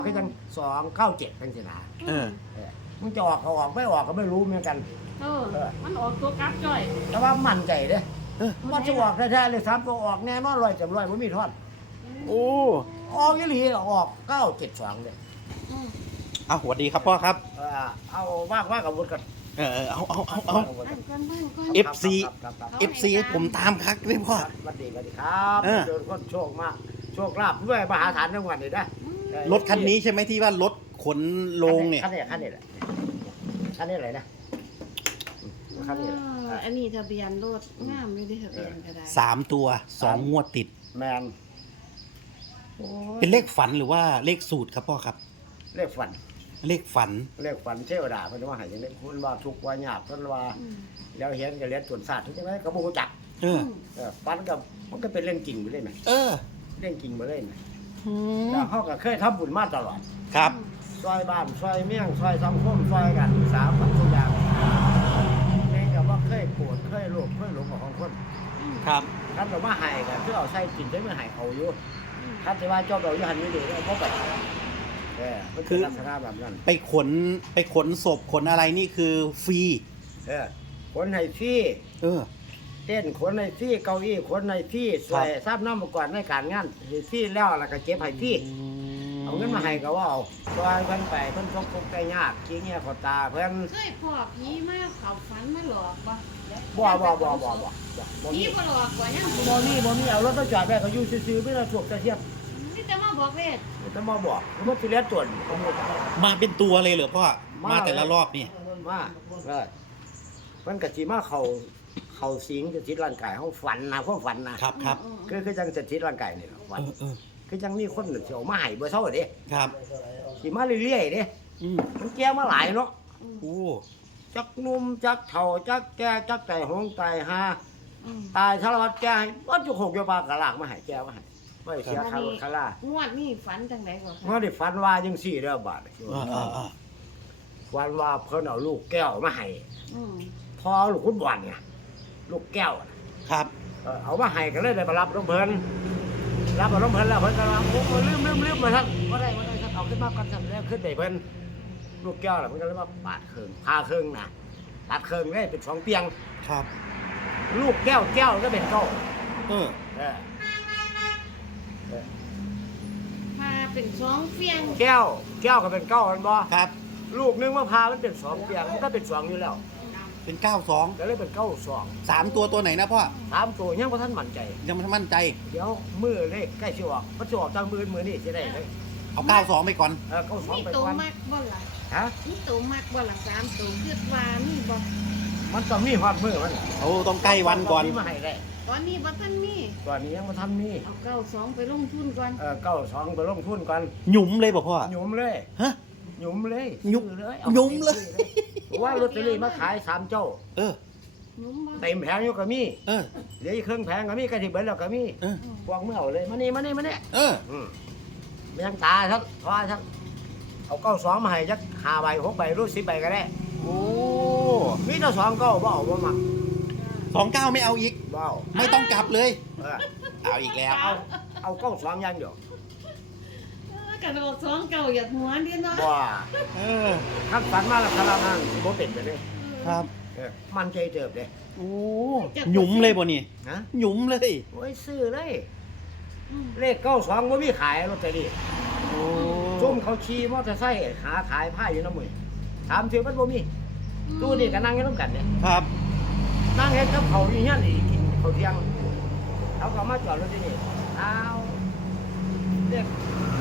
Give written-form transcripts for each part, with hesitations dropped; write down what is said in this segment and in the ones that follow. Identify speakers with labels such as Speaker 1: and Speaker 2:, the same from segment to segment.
Speaker 1: คือจัง297เป็นสินะ
Speaker 2: เออ
Speaker 1: มึงจะออกก็ออกไม่ออกก็ไม่รู้เหมือนกัน
Speaker 3: มันออกตัวกลับจ่อย
Speaker 1: แต่ว่ามั่นใจเด้
Speaker 2: เออ
Speaker 1: ว่าจะออกแท้ๆเลย3ตัวออกแน่นอน100 เต็ม 100บ่มีทอด
Speaker 2: โอ้
Speaker 1: ออกอีหลีออก972เด้
Speaker 2: เอาสวัสดีครับพ่อครับ
Speaker 1: เอาว่ากับวุฒิกัน
Speaker 2: เอา
Speaker 3: บ้านก่อนบ้านก่อน
Speaker 2: FC
Speaker 1: ครับ
Speaker 2: FC ผมตามคักเลยพ่อ
Speaker 1: สวัสดีครับ
Speaker 2: เออ
Speaker 1: โดนคนโชคมากโชคลาภด้วยมหาฐานทั้งวันนี่นะ
Speaker 2: รถคันนี้ใช่ไหมที่ว่ารถขนโลงเนี่ย
Speaker 1: คันนี้แหละคันนี้อะไรนะคันนี้แหละ
Speaker 3: อันนี้ทะเบียนรถงามเลยดิทะเบียนก็ได้
Speaker 2: 3 ตัว 2 งวดติด
Speaker 1: แมน
Speaker 2: เป็นเลขฝันหรือว่าเลขสูตรครับพ่อครับ
Speaker 1: เลขฝัน
Speaker 2: เลขฝัน
Speaker 1: เลขฝันเทวดาเพิ่นว่าให้จังได๋คุณว่าทุกข์ว่ายากเพิ่นว่าแล้วเห็นก็เรียนตรวจศาสตร์จังได๋ก็บ่รู้จัก
Speaker 2: เออ
Speaker 1: ฝันก็มันก็เป็นเรื่องจริงไปเลยแหม
Speaker 2: เออ
Speaker 1: เรื่องจริงไปเลยแหม
Speaker 2: อืม
Speaker 1: แล้วเฮาก็เคยทำบุญมาตลอด
Speaker 2: ครับ
Speaker 1: ซอยบ้านซอยเมี่ยงซอยสังคมซอยกันสามัญทุกอย่างแม่ก็บ่เคยโกรธเคยโลภเคยหลงของคน
Speaker 2: ครับ
Speaker 1: คันเรามาให้ก็คือเอาใส่กินได้มาให้เอาอยู่คันสิว่าเจ้าดอกอยู่หั่นนี่เด้เอาบ่ไปมันคือลักษณะแบบนั้น
Speaker 2: ไปขนศพขนอะไรนี่คือฟรี
Speaker 1: คนให้ฟรี
Speaker 2: เออ
Speaker 1: เต้นคนให้ฟรีเก้าอี้คนให้ฟรีสวยทราบน้ำมาก่อนในการงานให้ฟรีแล้วแล้วก็เก็บให้ฟรีเอาเงินมาให้ก็ว่าเอาซอยเพิ่นไปเพิ่นทุกข์ได้ยากขี้เงี้ยขอตาเพิ่น
Speaker 3: เคยพอผีมาเขาฝันมาหลอกบ่
Speaker 1: บ่
Speaker 3: ผี
Speaker 1: มี
Speaker 3: บ่หลอกบ่ยัง
Speaker 1: บ่มีเอารถมาจอดไว้ก็อยู่ซื่อๆไม่ได้ถูกตะเทียบ
Speaker 3: นี่จะมาบอกเลข
Speaker 1: แต่มาบอกมันสิเลียตวนผมบ่จัก
Speaker 2: มาเป็นตัวเลยเหรอพ่อ มาแต่ละรอบนี่
Speaker 1: มามันก็สิมาเข้าสิงจะจิตร่างกายเฮาฝันนะความฝันนะครับ
Speaker 2: ครับ
Speaker 1: คือจังจะจิตร่างกายนี่ฝัน
Speaker 2: เออ
Speaker 1: คือจังมีคนสิเอามาให้บ่เซาเด้
Speaker 2: ครับ
Speaker 1: สิมาเรื่อยๆเด้
Speaker 2: อืม
Speaker 1: มันแก่มาหลายเนาะ
Speaker 2: โอ้
Speaker 1: จักหนุ่มจักเฒ่าจักแก่จักไก่หงไก่หาตายสารพัดแก่ให้บ่จุกหกอยู่ปากกะลากมาให้แก่มาให้บ่เสียค่ารถค่าลาง
Speaker 3: วดนี้ฝันจังไดบ่
Speaker 1: เมื่อได้ฝันว่าจังซี่เด้อบาด ฝันว่าเพิ่นเอาลูกแก้วมาให้ พอลูกฟุตบอลเนี่ยลูกแก้วน่ะ
Speaker 2: ครับ
Speaker 1: เอามาให้ก็เลยได้มารับน้องเพิ่นรับเอาน้องเพิ่นแล้วเพิ่นก็ว่าโอ้ลืมมาท่านบ่ได้ท่านเอาขึ้นมากันซั่นแล้วขึ้นได้เพิ่นลูกแก้วน่ะเพิ่นก็เลยว่าปาดเครื่องพาเครื่องน่ะตัดเครื่องได้เป็น2เตียง
Speaker 2: ครับ
Speaker 1: ลูกแก้วก็เป็นเก้า
Speaker 2: เออ
Speaker 1: เออ
Speaker 3: พาเป็น2เฟียง
Speaker 1: แก้วก็เป็นเก้ามันบ่
Speaker 2: ครับ
Speaker 1: ลูกนึงมาพามันเป็น2เตียงมันก็เป็น2อยู่แล้ว
Speaker 2: เป็น 92
Speaker 1: ก็เลยเป็น92
Speaker 2: 3 ตัวไหนนะพ่อ
Speaker 1: 3ตัวยังบ่ทันมั่นใจ
Speaker 2: ยังไม่มั่นใจ
Speaker 1: เดี๋ยวมือเลขใกล้สิออกมันสิออกจังมือนี่สิได้เลย
Speaker 2: เอา 92 ไปก่อน
Speaker 3: มี
Speaker 1: 92ไป
Speaker 3: ตัว
Speaker 1: ก่อน
Speaker 3: มักบ่ล่ะ
Speaker 1: ฮะ
Speaker 3: มีตัวมักบ่ล่ะ3ตัวคิดว่ามีบ่
Speaker 1: มันต้องมีฮอดมือมัน
Speaker 2: โอ้ต้องใกล้วันก่อน
Speaker 1: มีมาให้ได้
Speaker 3: ตอนนี้บ่ทันมี
Speaker 1: ตอนนี้ยังบ่ทันมี
Speaker 3: เอา92ไปลงทุนก่อน
Speaker 1: 92ไปลงทุนก่อน
Speaker 2: หยุมเลยบอกพ่อ
Speaker 1: หยุมเลย
Speaker 2: ฮะ
Speaker 1: หยุมเลย
Speaker 2: หยุม
Speaker 1: ซื้อเลย
Speaker 2: หยุมเลย
Speaker 1: ว่าลอตเตอรี่มาขาย3เจ้า
Speaker 2: เออ
Speaker 3: หนุ่มบ่
Speaker 1: เต็มแผงอยู่ก็มี
Speaker 2: เออ
Speaker 1: เหลืออีกครึ่งแผงก็มีใกล้สิเบิดแล้วก็มี
Speaker 2: เออ
Speaker 1: พวกมือเอาเลยมานี่
Speaker 2: เออ
Speaker 1: แม่งตาทั้งว่าทั้งเอา92มาให้จัก5ใบ6ใบรู้10ใบก็ได้
Speaker 2: โอ้
Speaker 1: มีแต่2เก้าบ่เอาบ่มัก
Speaker 2: 29 ไม่เอาอีก
Speaker 1: บ่เอา
Speaker 2: ไม่ต้องกลับเลย
Speaker 1: เออ
Speaker 2: เอาอีกแล้ว
Speaker 1: เอา92อย่างเดียว
Speaker 3: กระโดด2เก่าอยากหัวดิเนาะ
Speaker 1: บ่
Speaker 2: เออ
Speaker 1: คันฝันมาแล้วคารานั่นบ่เป็นไปเลย
Speaker 2: ครับ
Speaker 1: มันใจเติบเด้
Speaker 2: โอ้หยุมเลยบ่นี่
Speaker 1: นะ
Speaker 2: หยุมเลย
Speaker 1: โอ้ยซื้อเลย เลข92บ่มีขายลอตเตอรี่
Speaker 2: โอ้
Speaker 1: ซุ่มเขาขี่มอเตอร์ไซค์หาขายผ้าอยู่นำมื้อถามถึงมันบ่มีตู้นี่ก็นั่งอยู่นำกันเนี่ย
Speaker 2: ครับ
Speaker 1: นั่งเฮ็ดกับเขาวอยู่เฮียนนี่กินข้าวเที่ยงเขาก็มาจอดรถที่นี่เอาเด็ก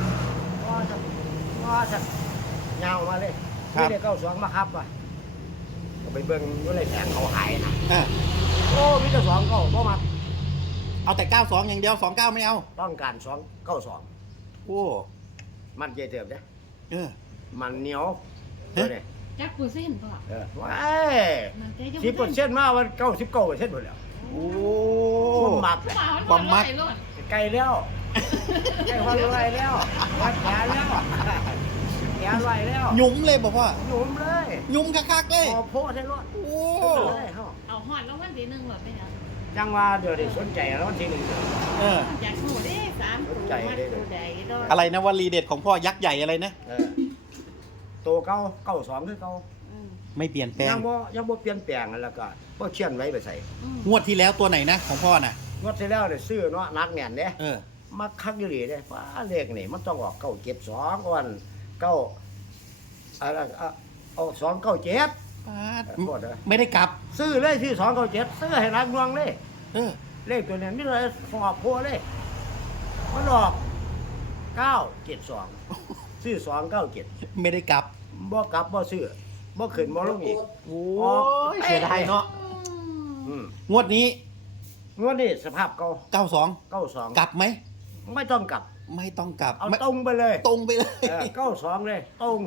Speaker 1: ว่าจะยาวมาเลยมีเลข92มาครับว่ะก็ไปเบิ่งอยู่ในแผงเขาขายนะ
Speaker 2: อ่ะ
Speaker 1: โอ้มีแต่2เก้าบ่มัก
Speaker 2: เอาแต่ 92 อย่างเดียว 29 ไม่เอา
Speaker 1: ต้องการ292
Speaker 2: โอ้
Speaker 1: มันใจเติบเด้
Speaker 2: เออ
Speaker 1: มันเหนียว
Speaker 2: เอ๊ะ
Speaker 1: เนี่ย
Speaker 3: จักเปอร์เซ็นต์พ่อ
Speaker 1: ว้าย
Speaker 3: มันใจจัก
Speaker 1: 10%มาวัน99%หมดแล้ว
Speaker 2: โอ้
Speaker 1: คนมัก
Speaker 3: ผู้บ่าวมัน
Speaker 2: ความมัก
Speaker 3: ร้อยโลด
Speaker 1: ไกลแล้วไกลวันไรแล้ววัดแขนแล้วแขนไรแล้ว
Speaker 2: หยุมเลยบอกพ่อ
Speaker 1: หยุมเลย
Speaker 2: หยุมคักๆเลย
Speaker 1: พอโพดให้รถ
Speaker 2: โอ้
Speaker 1: เลยเฮา
Speaker 3: เอาฮอดรางวัลที่1หมดไปแล้ว
Speaker 1: จังว่าเดี๋ยวได้สนใจแล้ววันที่หนึ่ง
Speaker 2: เออ
Speaker 3: อยากรู้เด้ฝสามตัวมาตัวใดดอก
Speaker 2: อะไรนะวลีเด็ดของพ่อยักษ์ใหญ่อะไรนะ
Speaker 1: ตัวเก่าเก้าสองคือเก่า
Speaker 2: ไม่เปลี่ยนแปลง
Speaker 1: ยังบ่เปลี่ยนแปลงแล้วก็บ่เขียนไว้ไปใส่
Speaker 2: งวดที่แล้วตัวไหนนะของพ่อน่ะ
Speaker 1: งวดที่แล้วเนี่ยซื้อเนาะนักแน่นเด้
Speaker 2: เออ
Speaker 1: มักคักอยู่หลีเด้ว่าเลขนี่มันต้องออกเก้าเจ็ดสองก่อนเก้าอะไรเอาสองเก้าเจ็ด โทษนะ
Speaker 2: ไม่ได้กลับ
Speaker 1: ซื้อเลยซื้อสองเก้าเจ็ดซื้อให้รักดวงเลย
Speaker 2: เออ
Speaker 1: เลขตัวเนี้ไม่เลยฟอบพัวเลยมันออกเก้าเจ็ดสองซื้อสองเก้าเจ็ด
Speaker 2: ไม่ได้กลับ
Speaker 1: บ่กลับบ่ซื้อบ่ขึ้นบ่ลงอีก
Speaker 2: โอ้
Speaker 1: ย
Speaker 2: เสียดายเนาะ
Speaker 1: อืม
Speaker 2: งวดนี้
Speaker 1: งวดนี้สภาพเก่า
Speaker 2: 92
Speaker 1: เก้าสอง
Speaker 2: กลับไหม
Speaker 1: ไม่ต้องกลับ
Speaker 2: ไม่ต้องกลับ
Speaker 1: เอา
Speaker 2: ไม่
Speaker 1: ตรงไปเลย
Speaker 2: ตรงไปเลย
Speaker 1: เก้าสองเลยตรง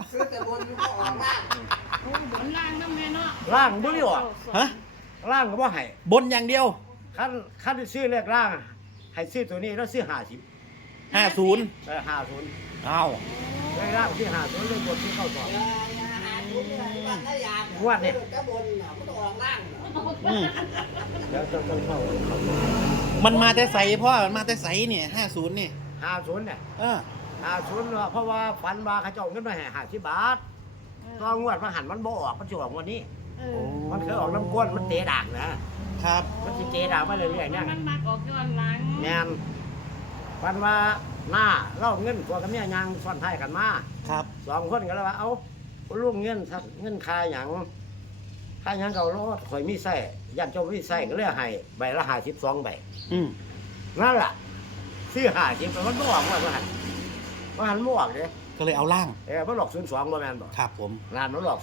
Speaker 3: โอ้บนล่างน้ำแม่เนาะ
Speaker 1: ล่างบ่ได้ออก
Speaker 2: ฮะ
Speaker 1: ล่างก็บ่ให้
Speaker 2: บนอย่างเดียว
Speaker 1: คันที่ซื้อเลขล่างให้ซื้อตัวนี้แล้วซื้อ50
Speaker 2: 50
Speaker 1: 50
Speaker 2: อ้าว
Speaker 1: เลขล่างซื้อ50เลขบนซื้อเก้าสองงวดนี่
Speaker 2: อืม
Speaker 1: เดี๋ยวต้องเข้า
Speaker 2: มันมาแต่ใสพ่อมันมาแต่ใสเนี่ย50เนี่ย
Speaker 1: 50เนี่ย
Speaker 2: เออ
Speaker 1: 50เพราะว่าฝันว่าเขาเจ้าเอาเงินมาให้50 บาทตอนงวดมันหันมันบ่ออกมันสิออกงวดนี้ มันเคยออกน้ำก้นมันเตะด่างนะครับ มันสิเตะด่างมาเรื่อยๆเนี่ย
Speaker 3: มันมักออกย้อนหลัง
Speaker 1: แม่นฝันว่าหน้าเล่าเงินตัวกับเมียยางซ้อนท้ายกันมา
Speaker 2: ครับ
Speaker 1: สองคนก็เลยว่าเอาลูกเงินซะเงินค่าหยังค่าหยังเก่ารถข่อยมีไส้ยันเจ้ามีไส้ก็เลยให้ใบละ52ใบ
Speaker 2: อืม
Speaker 1: นั่นล่ะซื้อ50แต่มันบ่ออกว่ามันหันบ่ออกเด้
Speaker 2: ก็เลยเอาล่าง
Speaker 1: มันหลอก02บ่แม่นบ่
Speaker 2: ครับผม
Speaker 1: นานมันหลอก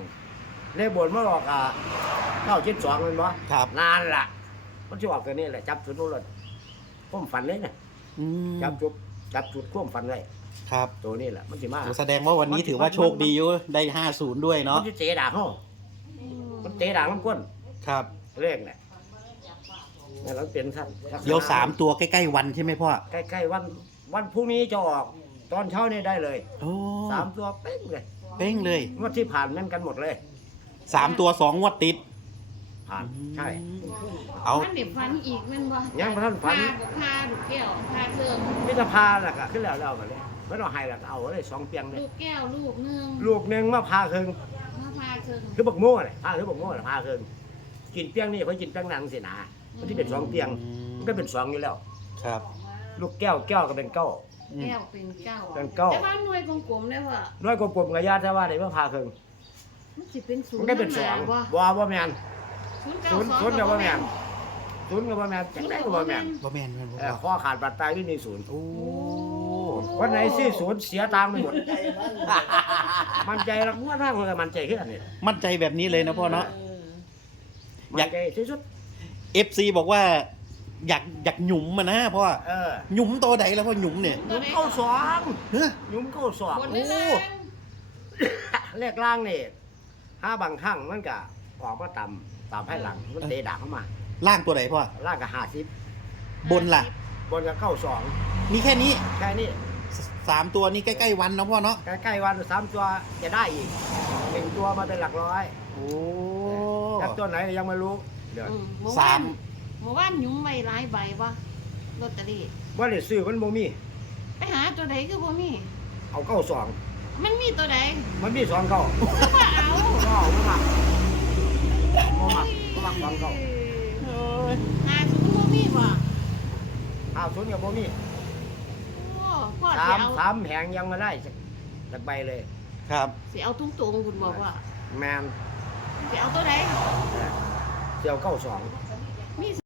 Speaker 1: 02เลขบนมันหลอก972แม่นบ่
Speaker 2: ครับ
Speaker 1: นานล่ะมันสิออกตัวนี้แหละจับจุดนู้นเลยความฝันเลยเนี่ย
Speaker 2: อืม
Speaker 1: จับจุดความฝันไว้
Speaker 2: ครับ
Speaker 1: ตัวนี้แหละมันสิมา
Speaker 2: แสดงว่าวันนี้ถือว่าโชคดีอยู่ได้50ด้วย
Speaker 1: มั
Speaker 2: เนาะ
Speaker 1: นสิเตะด่างเฮามันเตะด่างมันก้น
Speaker 2: ครับ
Speaker 1: เลขเนี่ยนี่เราเป็นท่าน
Speaker 2: เดี๋ยว3ตัวใกล้ๆวันใช่ไหมพ่อ
Speaker 1: ใกล้ๆวันพรุ่งนี้จะออกตอนเช้านี่ได้เลย
Speaker 2: โอ้
Speaker 1: 3ตัวเป้งเลย
Speaker 2: เป้งเลย
Speaker 1: งวดที่ผ่านแม่นกันหมดเลย
Speaker 2: 3ตัว2งวดติด
Speaker 1: ผ่านใช่
Speaker 2: เอา
Speaker 3: มันเด็ฟันอีกแมันบ่
Speaker 1: ยังบ่ทันฝัน
Speaker 3: พาลูกแก้วพาเสื่อม
Speaker 1: มิตรพาล่ะก็ขึ้นแล้วกันเลยไม่ต้องให้ล่ะก็เอาเลย2เปียงเลย
Speaker 3: ลูกแก้วลูกหนึง
Speaker 1: ลูกหนึงมาพาครึ่ง
Speaker 3: มาพาเสื่อม
Speaker 1: คือบักโม่เลยพาคือบักโม่เลยพาครึ่งกินเปียงนี่เขากินเปียงหนังสินะมันที่เป็น2เปียงมันก็เป็น2อยู่แล้ว
Speaker 2: ครับ
Speaker 1: ลูกแก้วก็เป็นเก้า
Speaker 3: แก้วเป็นเก้า
Speaker 1: เป็นเก้า
Speaker 3: แต่ว่าหน่วยกลมๆเนี่ยว่า
Speaker 1: น้อยกลมๆกับญาติแต่ว่าได้มาพาครึ่ง
Speaker 3: มันสิเป็นศูน
Speaker 1: มัน
Speaker 3: ย์
Speaker 1: ก็เป็น
Speaker 3: หา
Speaker 1: 2
Speaker 3: บ่
Speaker 1: บ่แม่น
Speaker 3: ศูนย์เก้า
Speaker 1: ศูนย์
Speaker 3: สอง
Speaker 1: ศูนย์กับบ่แม่นศูนย์กับบ่แม่นจังได๋ก็บ่แม่น
Speaker 2: บ่แม่นบ่
Speaker 1: ข้อขาดบาดตายอยู่ในศูนย์
Speaker 2: โอ้
Speaker 1: วันไหนซื้อศูนย์เสียตังค์ไปหมด มันใจรักว่าทางคนก็มันใจขึ้นอันนี้
Speaker 2: มั่นใจแบบนี้เลยนะพ่อเนาะ
Speaker 1: มันใจที่สุด
Speaker 2: FC บอกว่าอยากหยุมมานะพ่อ หยุมตัวใดแล้วพ่อหยุมเนี่ย
Speaker 1: หนุ่มเข้าสอง
Speaker 2: เฮ้ย
Speaker 1: หนุ่มเข้าสอง
Speaker 3: บน
Speaker 1: โอ้
Speaker 3: ได้แรง
Speaker 1: แรกล่างนี่ถ้าบางครั้งมันก็ออกมาต่ำให้หลังมันเตะดักเข้ามา
Speaker 2: ล่างตัวไหนพ่อ
Speaker 1: ล่างก็
Speaker 2: บ
Speaker 1: 50
Speaker 2: นล่ะ
Speaker 1: บนก็เข้าสอง
Speaker 2: มีแค่นี้
Speaker 1: แค่นี้
Speaker 2: 3ตัวนี้ใกล้ๆวันนะพ่อเนาะ
Speaker 1: ใกล้ๆวัน3ตัวจะได้อีก1ตัวมาเป็นหลักร้อย
Speaker 2: โอ้
Speaker 1: แต่ตัวไหนยังไม่รู้เดี๋ยว
Speaker 3: เมื่อ
Speaker 2: สาว
Speaker 3: าม นเมื่อวานหยุ้มไว้หลายใบบ่ลอตเตอรี่
Speaker 1: ว่าได้ซื้อมันบ่มี
Speaker 3: ไปหาตัวใดคือบ่มี
Speaker 1: เอาเข้าสอง
Speaker 3: มันมีตัวใด
Speaker 1: มันมี2เข้า
Speaker 3: ก็ว่าเอา
Speaker 1: ก็เอามา2เข้า
Speaker 3: หาศูนย์บ่มีบ่
Speaker 1: 50กับบ่มี
Speaker 3: โอ้พ่อ
Speaker 1: สา
Speaker 3: สิ
Speaker 1: ม
Speaker 3: เอา
Speaker 1: สามแผงยังไม่ได้สักใบเลย
Speaker 2: ครับ
Speaker 3: สิเอาตรงๆคุณบอกว่า
Speaker 1: แมน
Speaker 3: สิเอาตัวใด
Speaker 1: เสี่ยว92
Speaker 3: มี